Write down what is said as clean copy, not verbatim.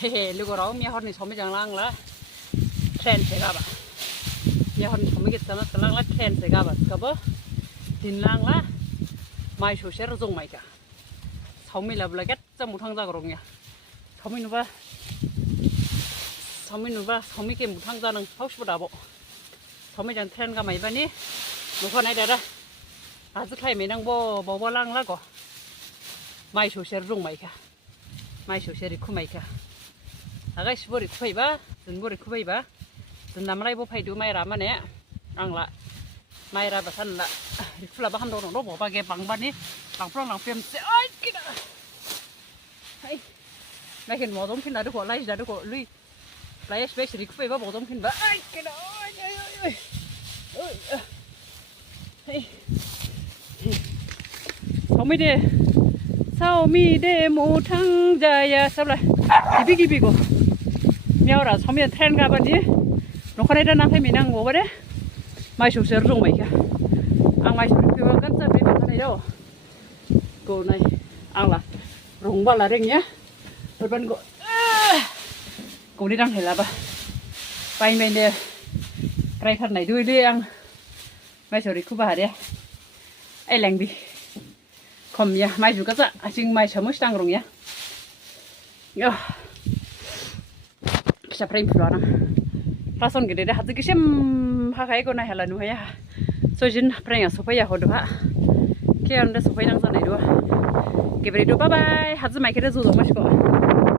헤헤 리고라고 미하르니 소미장랑라 트렌세 가봐 미하르니 소미겠잖아 살랑라 트렌세 가봐 가봐 딘랑라 마이 쇼셔 종마이가 소미라블라겟 좀 못항자거든요 소미누바 소미게 못항자는 혹시보다보 소미장 트렌가 마이바니 뭐가 나이다라 아주 타이밍은 뭐랑라고 마이 쇼셔 종마이가 마이 쇼셔리 쿠마이가 아가씨 머리 쿠파이바 전 머리 쿠파이바 전 남라이보 파이도 마이라마네 앙라 마이라바 산라 리플라바 한도로 로보바게 방바니 방프랑랑 뺨세 아이 끼다 아이 나겐 뭐좀 핀다도 고 라이다도 고 루이 라이 스페셜 리쿠파이바 뭐좀 핀바 아이 끼다 아이 소미대 못항자야 sabla 기비기비고 미어라 소미에 트렌 가버니 노커레다 나페 미낭 뭐버래 마이쇼 서종 마이가 앙 마이쇼 그 간자 베베타네요 고나이 앙라 롱발라랭냐 얼반고 고리랑 해라바 바이메네 트라이터 này đuôi đi ăn 마이쇼 리쿠바하래 아이랭비 컴야 마이 줄까자 아직 마이 저무시당 그런냐 야 기사 프레임 풀어라 라선 그래도 하드 기심 하가이거나 할라 누야 소진 프레임 소파야 호도하 키안데 소파이랑 전에도 기브리도 바이바이 하즈 마이크를 조정 마시고